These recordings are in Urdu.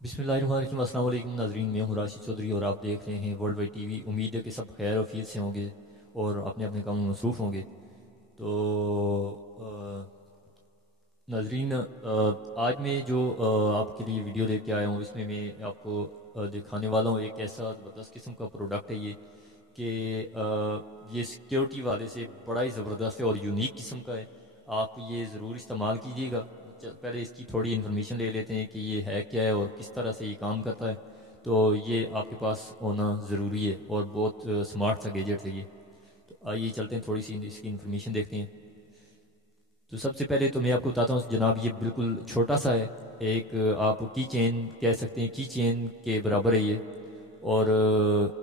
بسم اللہ الرحمن الرحیم۔ السلام علیکم ناظرین، میں ہوں راشد چودھری اور آپ دیکھ رہے ہیں ورلڈ وائڈ ٹی وی۔ امید ہے کہ سب خیر وفیت سے ہوں گے اور اپنے اپنے کاموں میں مصروف ہوں گے۔ تو ناظرین، آج میں جو آپ کے لیے ویڈیو لے کے آیا ہوں، اس میں آپ کو دکھانے والا ہوں ایک ایسا زبردست قسم کا پروڈکٹ ہے کہ یہ سیکیورٹی والے سے بڑا ہی زبردست ہے اور یونیک قسم کا ہے۔ آپ یہ ضرور استعمال کیجیے گا۔ پہلے اس کی تھوڑی انفارمیشن لے لیتے ہیں کہ یہ ہے کیا ہے اور کس طرح سے یہ کام کرتا ہے۔ تو یہ آپ کے پاس ہونا ضروری ہے اور بہت سمارٹ سا گیجٹ ہے یہ۔ تو آئیے چلتے ہیں، تھوڑی سی اس کی انفارمیشن دیکھتے ہیں۔ تو سب سے پہلے تو میں آپ کو بتاتا ہوں جناب، یہ بالکل چھوٹا سا ہے، ایک آپ کی چین کہہ سکتے ہیں، کی چین کے برابر ہے یہ، اور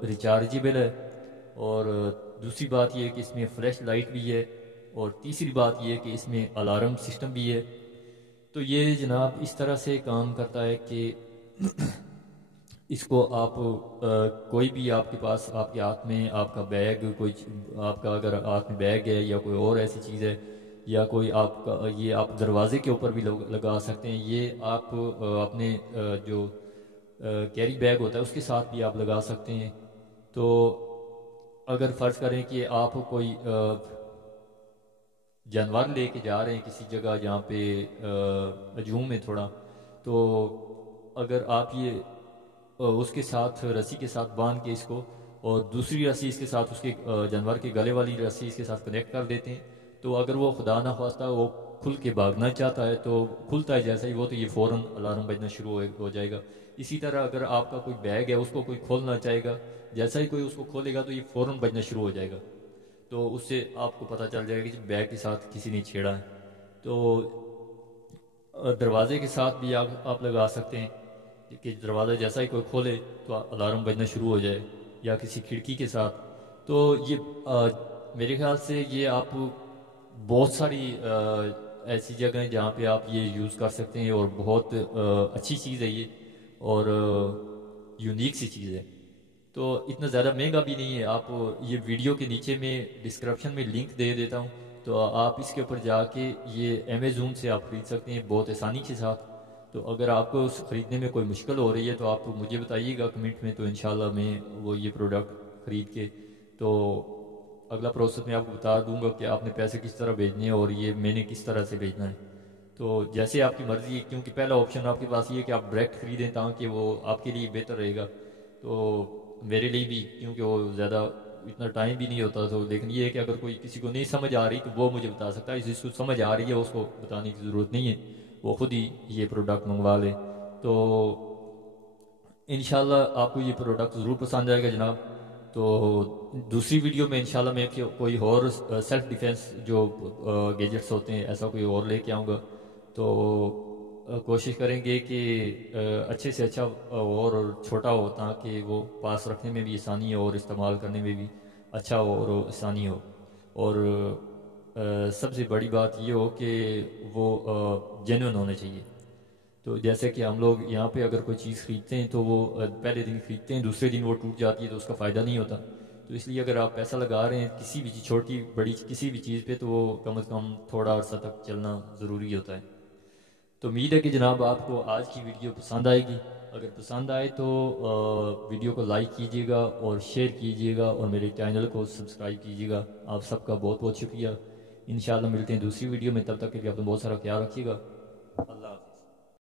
ریچارجیبل ہے۔ اور دوسری بات یہ ہے کہ اس میں فلیش لائٹ بھی ہے، اور تیسری بات یہ ہے کہ اس میں الارم سسٹم بھی ہے۔ تو یہ جناب اس طرح سے کام کرتا ہے کہ اس کو آپ کوئی بھی آپ کے پاس، آپ کے ہاتھ میں آپ کا بیگ، کوئی آپ کا اگر ہاتھ میں بیگ ہے یا کوئی اور ایسی چیز ہے، یا کوئی آپ کا یہ آپ دروازے کے اوپر بھی لگا سکتے ہیں۔ یہ آپ اپنے جو کیری بیگ ہوتا ہے اس کے ساتھ بھی آپ لگا سکتے ہیں۔ تو اگر فرض کریں کہ آپ کوئی جانور لے کے جا رہے ہیں کسی جگہ جہاں پہ ہجوم ہے تھوڑا، تو اگر آپ یہ اس کے ساتھ رسی کے ساتھ باندھ کے اس کو، اور دوسری رسی اس کے ساتھ، اس کے جانور کے گلے والی رسی اس کے ساتھ کنیکٹ کر دیتے ہیں، تو اگر وہ خدا نہ خواستہ وہ کھل کے بھاگنا چاہتا ہے تو کھلتا ہے جیسا ہی وہ، تو یہ فوراً الارم بجنا شروع ہو جائے گا۔ اسی طرح اگر آپ کا کوئی بیگ ہے، اس کو کوئی کھولنا چاہے گا، جیسا ہی کوئی اس کو کھولے گا تو یہ فوراً بجنا شروع ہو جائے گا۔ تو اس سے آپ کو پتہ چل جائے گا کہ بیگ کے ساتھ کسی نے چھیڑا ہے۔ تو دروازے کے ساتھ بھی آپ لگا سکتے ہیں کہ دروازہ جیسا ہی کوئی کھولے تو الارم بجنا شروع ہو جائے، یا کسی کھڑکی کے ساتھ۔ تو یہ میرے خیال سے یہ آپ بہت ساری ایسی جگہ ہیں جہاں پہ آپ یہ یوز کر سکتے ہیں، اور بہت اچھی چیز ہے یہ، اور یونیک سی چیز ہے۔ تو اتنا زیادہ مہنگا بھی نہیں ہے۔ آپ یہ ویڈیو کے نیچے میں ڈسکرپشن میں لنک دے دیتا ہوں، تو آپ اس کے اوپر جا کے یہ امیزون سے آپ خرید سکتے ہیں بہت آسانی کے ساتھ۔ تو اگر آپ کو اس خریدنے میں کوئی مشکل ہو رہی ہے تو آپ مجھے بتائیے گا کمنٹ میں، تو انشاءاللہ میں وہ یہ پروڈکٹ خرید کے تو اگلا پروسیس میں آپ کو بتا دوں گا کہ آپ نے پیسے کس طرح بھیجنے ہیں اور یہ میں نے کس طرح سے بھیجنا ہے۔ تو جیسے آپ کی مرضی ہے، کیونکہ پہلا آپشن آپ کے پاس یہ ہے کہ آپ ڈائریکٹ خریدیں تاکہ وہ آپ کے لیے بہتر رہے گا۔ تو میرے لیے بھی، کیونکہ وہ زیادہ اتنا ٹائم بھی نہیں ہوتا، تو لیکن یہ ہے کہ اگر کوئی کسی کو نہیں سمجھ آ رہی تو وہ مجھے بتا سکتا ہے، جس کو سمجھ آ رہی ہے اس کو بتانے کی ضرورت نہیں ہے، وہ خود ہی یہ پروڈکٹ منگوا لے۔ تو انشاءاللہ آپ کو یہ پروڈکٹ ضرور پسند آئے گا جناب۔ تو دوسری ویڈیو میں انشاءاللہ میں کوئی اور سیلف ڈیفenس جو گیجٹس ہوتے ہیں ایسا کوئی اور لے کے آؤں گا۔ تو کوشش کریں گے کہ اچھے سے اچھا اور چھوٹا ہو، تاکہ وہ پاس رکھنے میں بھی آسانی ہو اور استعمال کرنے میں بھی اچھا ہو اور آسانی ہو۔ اور سب سے بڑی بات یہ ہو کہ وہ جینوئن ہونے چاہیے۔ تو جیسے کہ ہم لوگ یہاں پہ اگر کوئی چیز خریدتے ہیں تو وہ پہلے دن خریدتے ہیں، دوسرے دن وہ ٹوٹ جاتی ہے تو اس کا فائدہ نہیں ہوتا۔ تو اس لیے اگر آپ پیسہ لگا رہے ہیں کسی بھی چیز، چھوٹی بڑی کسی بھی چیز پہ، تو وہ کم از کم تھوڑا عرصہ تک چلنا ضروری ہوتا ہے۔ تو امید ہے کہ جناب آپ کو آج کی ویڈیو پسند آئے گی۔ اگر پسند آئے تو ویڈیو کو لائک کیجیے گا اور شیئر کیجیے گا، اور میرے چینل کو سبسکرائب کیجیے گا۔ آپ سب کا بہت بہت شکریہ۔ انشاءاللہ ملتے ہیں دوسری ویڈیو میں، تب تک کے لیے اپنا بہت سارا خیال رکھیے گا۔